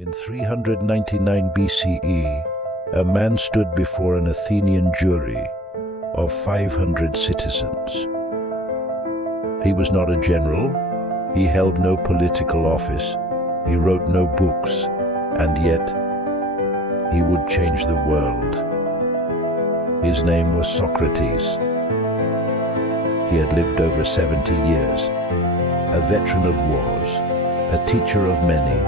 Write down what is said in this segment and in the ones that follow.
In 399 BCE, a man stood before an Athenian jury of 500 citizens. He was not a general, he held no political office, he wrote no books, and yet he would change the world. His name was Socrates. He had lived over 70 years, a veteran of wars, a teacher of many,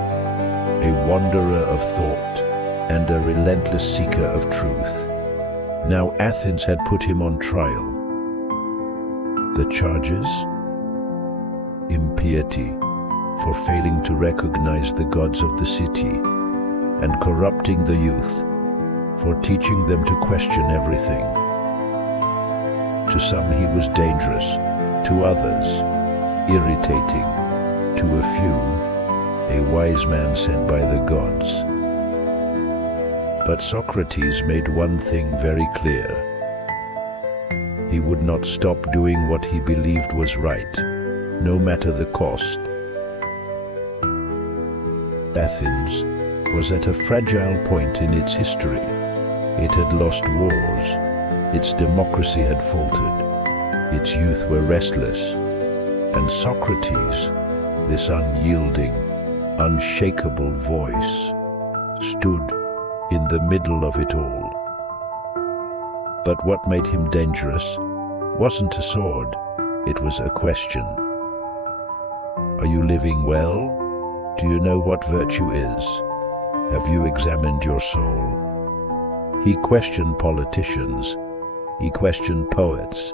a wanderer of thought, and a relentless seeker of truth. Now Athens had put him on trial. The charges? Impiety, for failing to recognize the gods of the city, and corrupting the youth, for teaching them to question everything. To some he was dangerous, to others irritating, to a few a wise man sent by the gods. But Socrates made one thing very clear. He would not stop doing what he believed was right, no matter the cost. Athens was at a fragile point in its history. It had lost wars, its democracy had faltered, its youth were restless, and Socrates, this unyielding, unshakable voice, stood in the middle of it all. But what made him dangerous wasn't a sword, it was a question. Are you living well? Do you know what virtue is? Have you examined your soul? He questioned politicians, he questioned poets,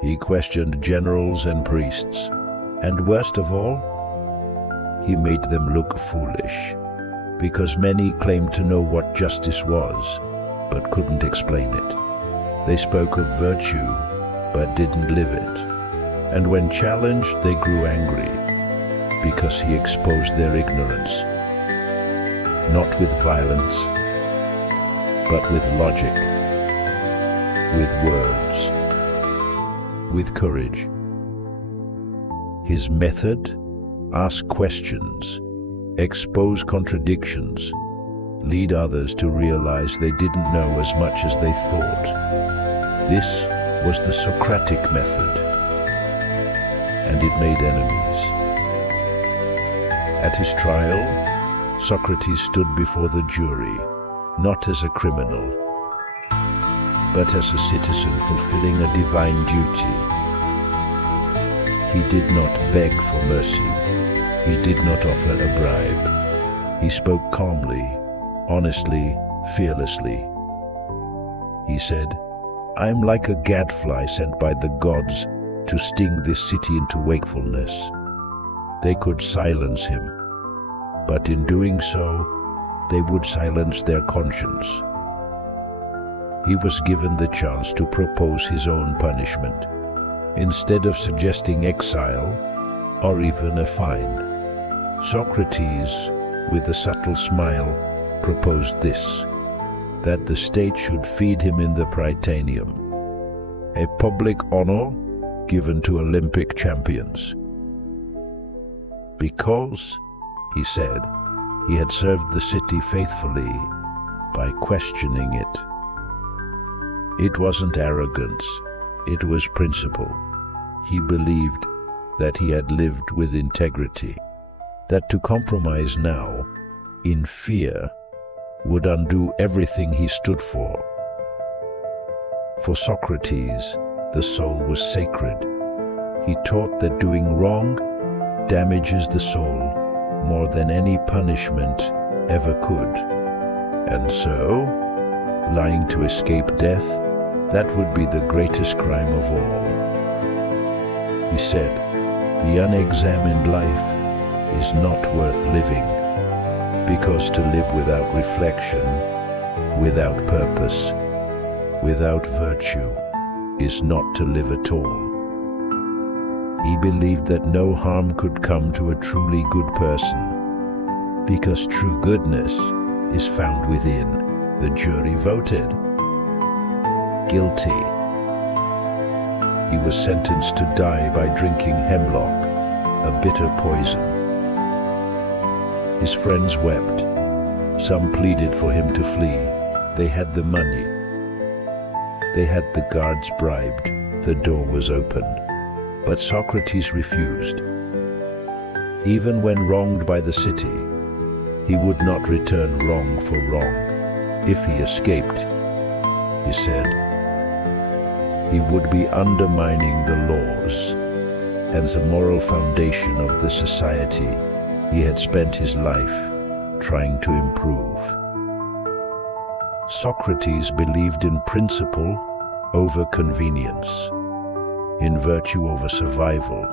he questioned generals and priests, and worst of all, he made them look foolish, because many claimed to know what justice was, but couldn't explain it. They spoke of virtue, but didn't live it. And when challenged, they grew angry, because he exposed their ignorance, not with violence, but with logic, with words, with courage. His method? Ask questions, expose contradictions, lead others to realize they didn't know as much as they thought. This was the Socratic method, and it made enemies. At his trial, Socrates stood before the jury, not as a criminal, but as a citizen fulfilling a divine duty. He did not beg for mercy. He did not offer a bribe. He spoke calmly, honestly, fearlessly. He said, I am like a gadfly sent by the gods to sting this city into wakefulness. They could silence him, but in doing so, they would silence their conscience. He was given the chance to propose his own punishment, instead of suggesting exile or even a fine. Socrates, with a subtle smile, proposed this, that the state should feed him in the Prytaneum, a public honor given to Olympic champions. Because, he said, he had served the city faithfully by questioning it. It wasn't arrogance, it was principle. He believed that he had lived with integrity, that to compromise now, in fear, would undo everything he stood for. For Socrates, the soul was sacred. He taught that doing wrong damages the soul more than any punishment ever could. And so, lying to escape death, that would be the greatest crime of all. He said, the unexamined life is not worth living, because to live without reflection, without purpose, without virtue, is not to live at all. He believed that no harm could come to a truly good person, because true goodness is found within. The jury voted guilty. He was sentenced to die by drinking hemlock, a bitter poison. His friends wept, Some pleaded for him to flee. They had the money. They had the guards bribed. The door was open. But Socrates refused. Even when wronged by the city, he would not return wrong for wrong. If he escaped, he said, he would be undermining the laws and the moral foundation of the society he had spent his life trying to improve. Socrates believed in principle over convenience, in virtue over survival,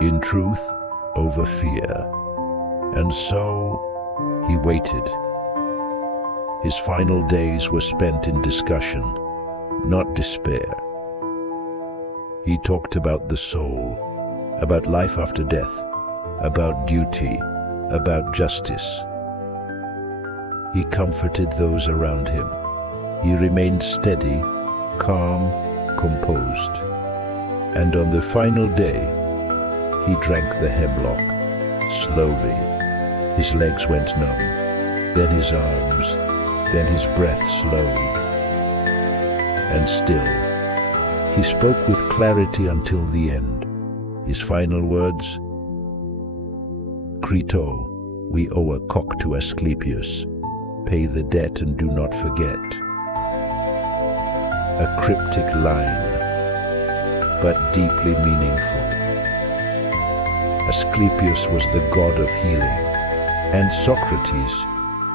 in truth over fear. And so he waited. His final days were spent in discussion, not despair. He talked about the soul, about life after death, about duty, about justice. He comforted those around him. He remained steady, calm, composed. And on the final day, he drank the hemlock, slowly. His legs went numb, then his arms, then his breath slowed. And still, he spoke with clarity until the end. His final words, "Crito, we owe a cock to Asclepius. Pay the debt and do not forget." A cryptic line, but deeply meaningful. Asclepius was the god of healing, and Socrates,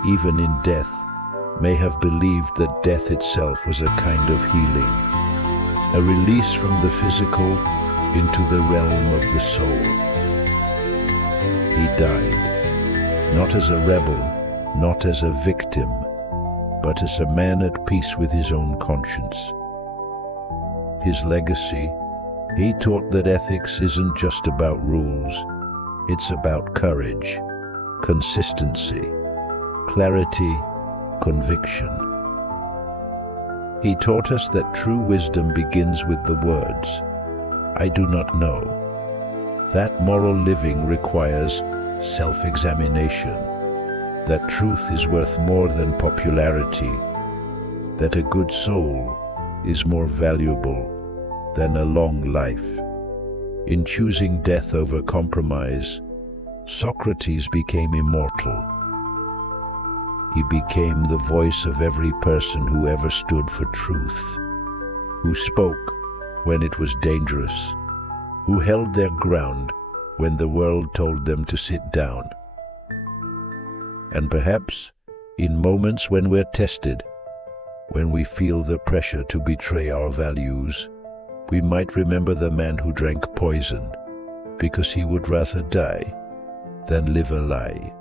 even in death, may have believed that death itself was a kind of healing, a release from the physical into the realm of the soul. He died, not as a rebel, not as a victim, but as a man at peace with his own conscience. His legacy, he taught that ethics isn't just about rules, it's about courage, consistency, clarity, conviction. He taught us that true wisdom begins with the words, "I do not know." That moral living requires self-examination, that truth is worth more than popularity, that a good soul is more valuable than a long life. In choosing death over compromise, Socrates became immortal. He became the voice of every person who ever stood for truth, who spoke when it was dangerous, who held their ground when the world told them to sit down. And perhaps, in moments when we're tested, when we feel the pressure to betray our values, we might remember the man who drank poison because he would rather die than live a lie.